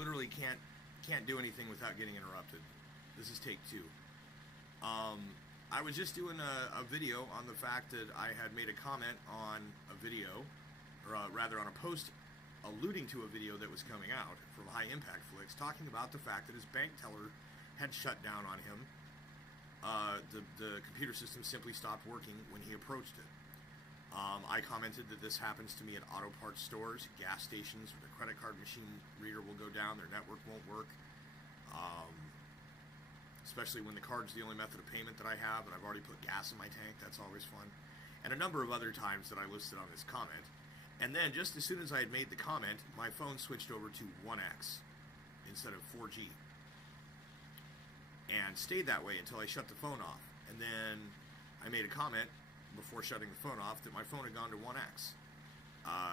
literally can't do anything without getting interrupted. This is take two. I was just doing a video on the fact that I had made a comment on a video, or rather on a post alluding to a video that was coming out from High Impact Flicks, talking about the fact that his bank teller had shut down on him. The computer system simply stopped working when he approached it. I commented that this happens to me at auto parts stores, gas stations, where the credit card machine reader will go down, their network won't work. Especially when the card's the only method of payment that I have, and I've already put gas in my tank. That's always fun. And a number of other times that I listed on this comment. And then, just as soon as I had made the comment, my phone switched over to 1X instead of 4G. And stayed that way until I shut the phone off. And then I made a comment before shutting the phone off that my phone had gone to 1X.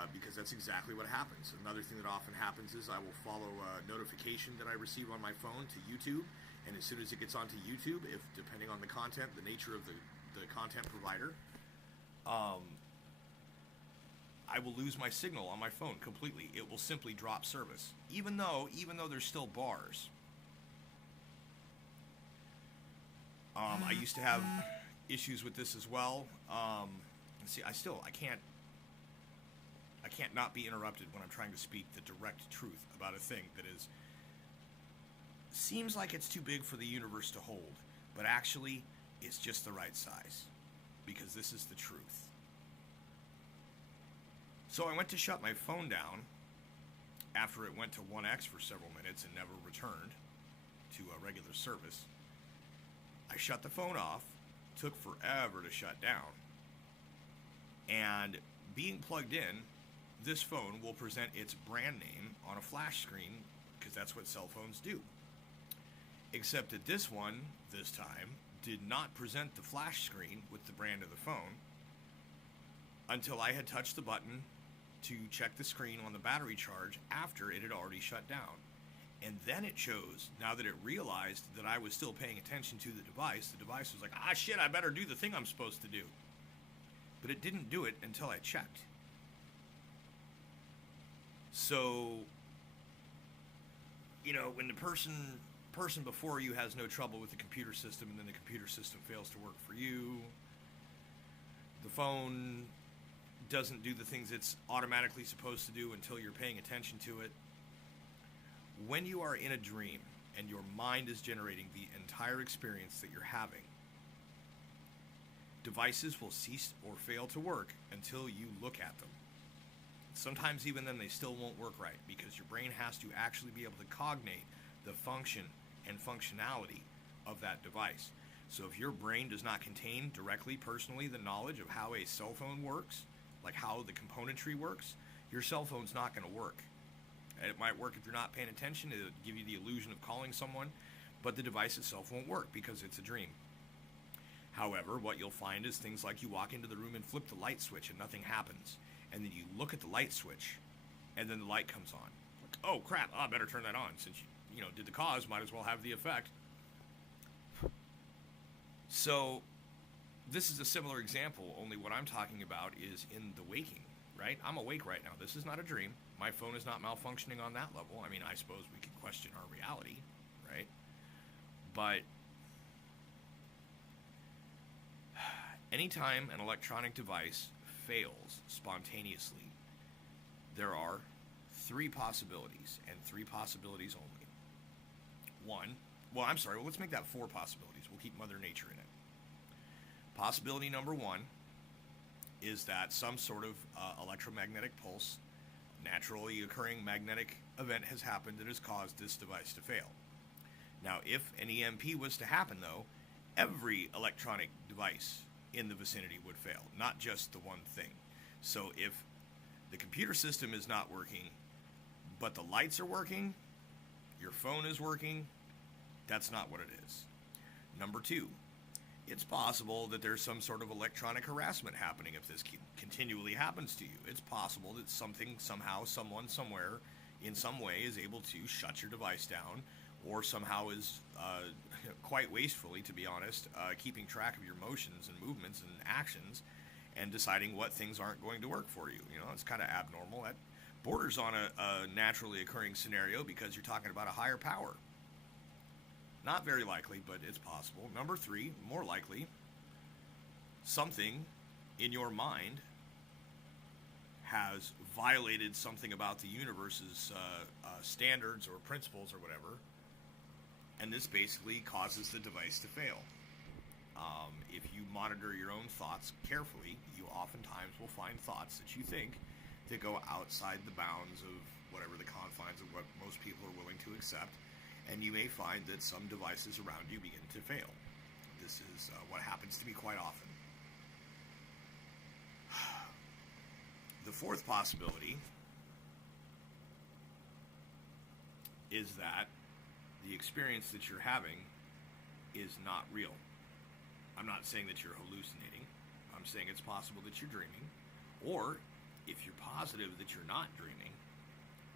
Because that's exactly what happens. Another thing that often happens is I will follow a notification that I receive on my phone to YouTube, and as soon as it gets onto YouTube, if depending on the content, the nature of the content provider, I will lose my signal on my phone completely. It will simply drop service, even though there's still bars. I used to have issues with this as well. See, I can't not be interrupted when I'm trying to speak the direct truth about a thing that seems like it's too big for the universe to hold, but actually it's just the right size, because this is the truth. So I went to shut my phone down after it went to 1X for several minutes and never returned to a regular service. I shut the phone off, took forever to shut down, and being plugged in, this phone will present its brand name on a flash screen, because that's what cell phones do. Except that this one, this time, did not present the flash screen with the brand of the phone until I had touched the button to check the screen on the battery charge after it had already shut down. And then it chose, now that it realized that I was still paying attention to the device was like, shit, I better do the thing I'm supposed to do. But it didn't do it until I checked. So, when the person before you has no trouble with the computer system, and then the computer system fails to work for you, the phone doesn't do the things it's automatically supposed to do until you're paying attention to it. When you are in a dream and your mind is generating the entire experience that you're having, devices will cease or fail to work until you look at them. Sometimes even then they still won't work right, because your brain has to actually be able to cognate the function and functionality of that device. So if your brain does not contain directly, personally, the knowledge of how a cell phone works, like how the componentry works, your cell phone's not going to work. It might work if you're not paying attention. It'll give you the illusion of calling someone, but the device itself won't work because it's a dream. However, what you'll find is things like you walk into the room and flip the light switch and nothing happens. And then you look at the light switch, and then the light comes on. Like, oh crap, I better turn that on. Since you did the cause, might as well have the effect. So this is a similar example, only what I'm talking about is in the waking, right? I'm awake right now. This is not a dream. My phone is not malfunctioning on that level. I mean, I suppose we could question our reality, right? But anytime an electronic device fails spontaneously, there are three possibilities, and three possibilities only. Let's make that four possibilities. We'll keep Mother Nature in it. Possibility number one is that some sort of electromagnetic pulse, naturally occurring magnetic event has happened that has caused this device to fail. Now, if an EMP was to happen, though, every electronic device in the vicinity would fail, not just the one thing. So if the computer system is not working, but the lights are working, your phone is working, that's not what it is. Number two, it's possible that there's some sort of electronic harassment happening if this continually happens to you. It's possible that something, somehow, someone, somewhere, in some way is able to shut your device down, or somehow is, quite wastefully, to be honest, keeping track of your motions and movements and actions and deciding what things aren't going to work for you. It's kind of abnormal. borders on a naturally occurring scenario because you're talking about a higher power. Not very likely, but it's possible. Number 3, more likely, something in your mind has violated something about the universe's standards or principles or whatever, and this basically causes the device to fail. If you monitor your own thoughts carefully, you oftentimes will find thoughts that you think that go outside the bounds of whatever the confines of what most people are willing to accept, and you may find that some devices around you begin to fail. This is what happens to me quite often. The 4th possibility is that the experience that you're having is not real. I'm not saying that you're hallucinating. I'm saying it's possible that you're dreaming. Or, if you're positive that you're not dreaming,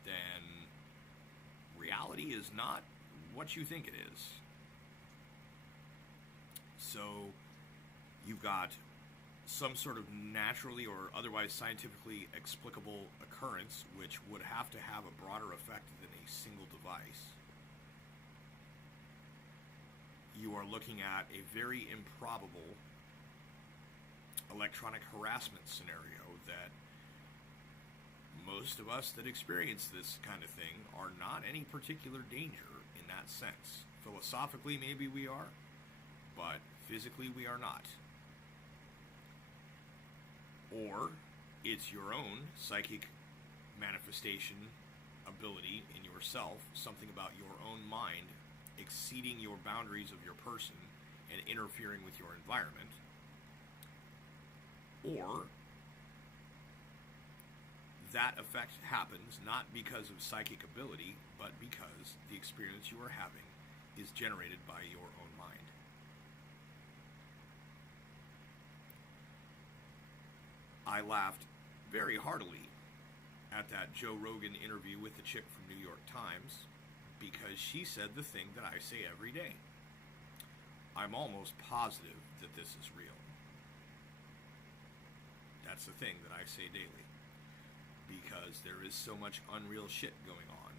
then reality is not what you think it is. So, you've got some sort of naturally or otherwise scientifically explicable occurrence which would have to have a broader effect than a single device. You are looking at a very improbable electronic harassment scenario that most of us that experience this kind of thing are not any particular danger in that sense. Philosophically, maybe we are, but physically we are not. Or it's your own psychic manifestation ability in yourself, something about your own mind exceeding your boundaries of your person and interfering with your environment. Or that effect happens not because of psychic ability, but because the experience you are having is generated by your own mind. I laughed very heartily at that Joe Rogan interview with the chick from New York Times because she said the thing that I say every day. I'm almost positive that this is real. That's the thing that I say daily. Because there is so much unreal shit going on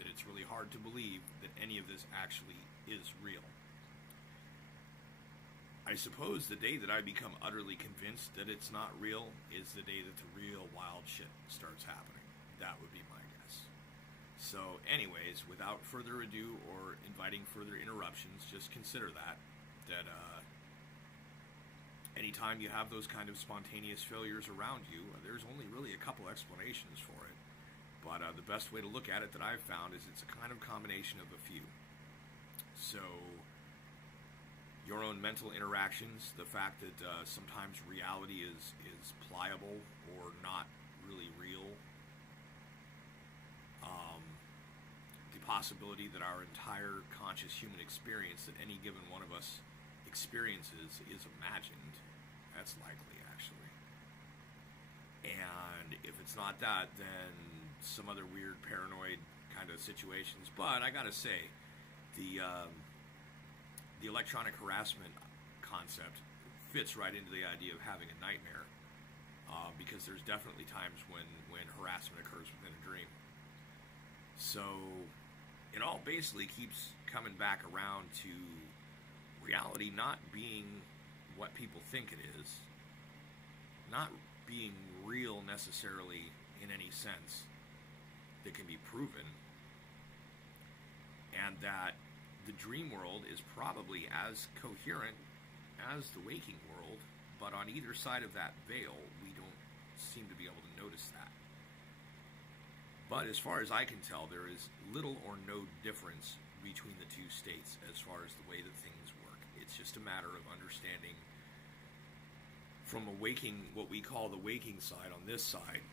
that it's really hard to believe that any of this actually is real. I suppose the day that I become utterly convinced that it's not real is the day that the real wild shit starts happening. That would be my guess. So anyways, without further ado or inviting further interruptions, just consider that anytime you have those kind of spontaneous failures around you, there's only really a couple explanations for it. But the best way to look at it that I've found is it's a kind of combination of a few. So your own mental interactions, the fact that sometimes reality is pliable or not really real, the possibility that our entire conscious human experience that any given one of us experiences is imagined. That's likely, actually. And if it's not that, then some other weird paranoid kind of situations. But I gotta say, the electronic harassment concept fits right into the idea of having a nightmare, because there's definitely times when harassment occurs within a dream. So it all basically keeps coming back around to reality not being what people think it is, not being real necessarily in any sense that can be proven, and that the dream world is probably as coherent as the waking world, but on either side of that veil, we don't seem to be able to notice that. But as far as I can tell, there is little or no difference between the two states as far as the way that things work. It's just a matter of understanding from a waking, what we call the waking side on this side,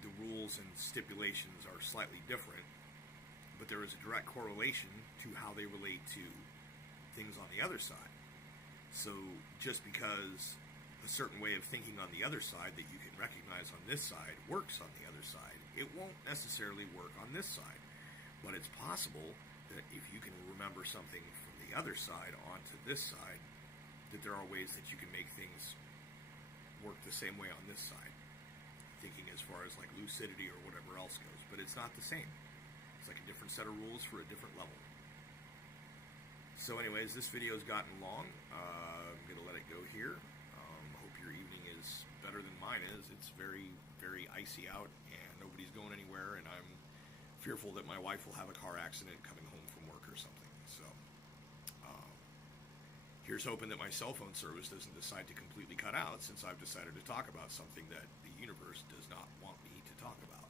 the rules and stipulations are slightly different, but there is a direct correlation to how they relate to things on the other side. So just because a certain way of thinking on the other side that you can recognize on this side works on the other side, it won't necessarily work on this side. But it's possible that if you can remember something from the other side onto this side, that there are ways that you can make things work the same way on this side. thinking as far as like lucidity or whatever else goes, but it's not the same. It's like a different set of rules for a different level. So anyways, this video's gotten long. I'm going to let it go here. Hope your evening is better than mine is. It's very, very icy out, and nobody's going anywhere, and I'm fearful that my wife will have a car accident coming home from work or something. So here's hoping that my cell phone service doesn't decide to completely cut out, since I've decided to talk about something that the universe does not want me to talk about.